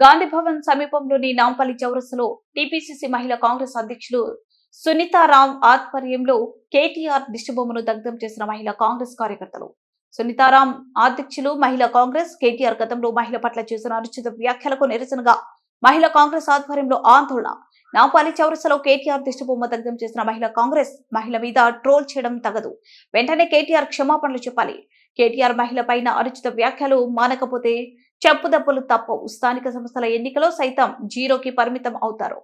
గాంధీ భవన్ సమీపంలోని నాంపల్లి చౌరస్తాలో టీపీసీసీ మహిళా కాంగ్రెస్ అధ్యక్షులు సునీతారాం ఆధ్వర్యంలో కేటీఆర్ దిష్టిబొమ్మను దగ్ధం చేసిన మహిళా కాంగ్రెస్ కార్యకర్తలు. సునీతారాం అధ్యక్షులు మహిళా కాంగ్రెస్ కేటీఆర్ గతంలో మహిళ పట్ల చేసిన అనుచిత వ్యాఖ్యలకు నిరసనగా మహిళా కాంగ్రెస్ ఆధ్వర్యంలో ఆందోళన. నాంపల్లి చౌరస్తాలో కేటీఆర్ దిష్టిబొమ్మ దగ్ధం చేసిన మహిళా కాంగ్రెస్ మహిళ మీద ట్రోల్ చేయడం తగదు. వెంటనే కేటీఆర్ క్షమాపణలు చెప్పాలి. కేటీఆర్ మహిళ పైన అనుచిత వ్యాఖ్యలు మానకపోతే చెప్పుదప్పులు తప్పవు. స్థానిక సంస్థల ఎన్నికలో సైతం జీరోకి పరిమితం అవుతారు.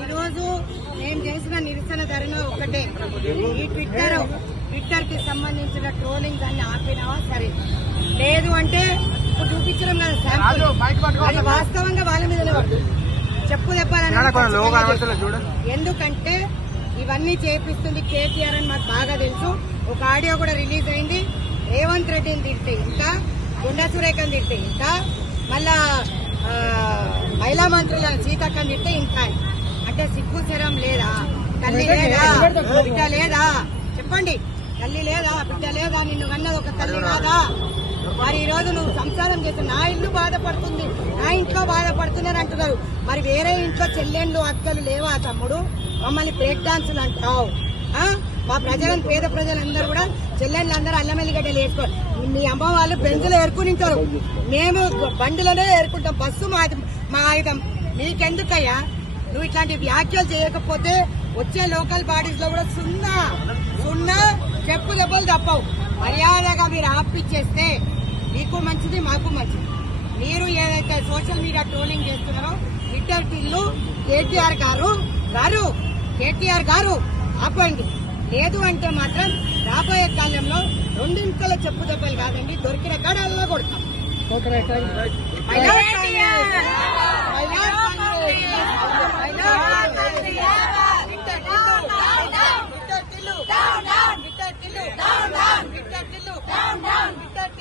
ఈరోజు నేను చేసిన నిరసన ధరణ ఒకటే, ఈ ట్విట్టర్ కి సంబంధించిన ట్రోలింగ్ దాన్ని ఆపినావా సరే, లేదు అంటే ఇప్పుడు చూపించడం కదా శాంపుల్, అది వాస్తవంగా వాళ్ళ మీదనే పడుతుంది. చెప్పు చెప్పాలని, ఎందుకంటే ఇవన్నీ చేపిస్తుంది కేటీఆర్ అని మాకు బాగా తెలుసు. ఒక ఆడియో కూడా రిలీజ్ అయింది. రేవంత్ రెడ్డిని తింటే ఇంత, గుండా సురేఖని తింటే ఇంత, మళ్ళా మహిళా మంత్రులను సీతక్కని తింటే ఇంత. అంటే సిగ్గు శరం లేదా? తల్లి లేదా? బిడ్డ లేదా? చెప్పండి, తల్లి లేదా? బిడ్డ లేదా? నిన్ను కన్నది ఒక తల్లి కాదా? మరి ఈ రోజు నువ్వు సంసారం చేస్తే నా ఇల్లు బాధపడుతుంది, నా ఇంట్లో బాధపడుతున్నారు అంటున్నారు. మరి వేరే ఇంట్లో చెల్లెళ్ళు అక్కలు లేవా తమ్ముడు? మమ్మల్ని బ్రేక్ డాన్సులు అంటావు. మా ప్రజలను, పేద ప్రజలందరూ కూడా చెల్లెళ్ళందరూ అల్లమెల్లిగడ్డలు వేసుకోవాలి. మీ అమ్మ వాళ్ళు బెంజులు ఏరుకునింటారు, మేము బండిలోనే ఏరుకుంటాం. బస్సు మా ఆయుధం. మీకెందుకయ్యా? నువ్వు ఇట్లాంటి వ్యాఖ్యలు చేయకపోతే వచ్చే లోకల్ బాడీస్ లో కూడా సున్నా చెప్పు దెబ్బలు తప్పవు. మర్యాదగా మీరు ఆపిచ్చేస్తే మీకు మంచిది, మాకు మంచిది. మీరు ఏదైతే సోషల్ మీడియా ట్రోలింగ్ చేస్తున్నారో ట్విట్టర్ టిల్లు కేటీఆర్ గారు ఆపండి. లేదు అంటే మాత్రం రాబోయే కాలంలో రెండింతల చెప్పు దెబ్బలు కాదండి, దొరికిన కాడాలలో కొడతాం.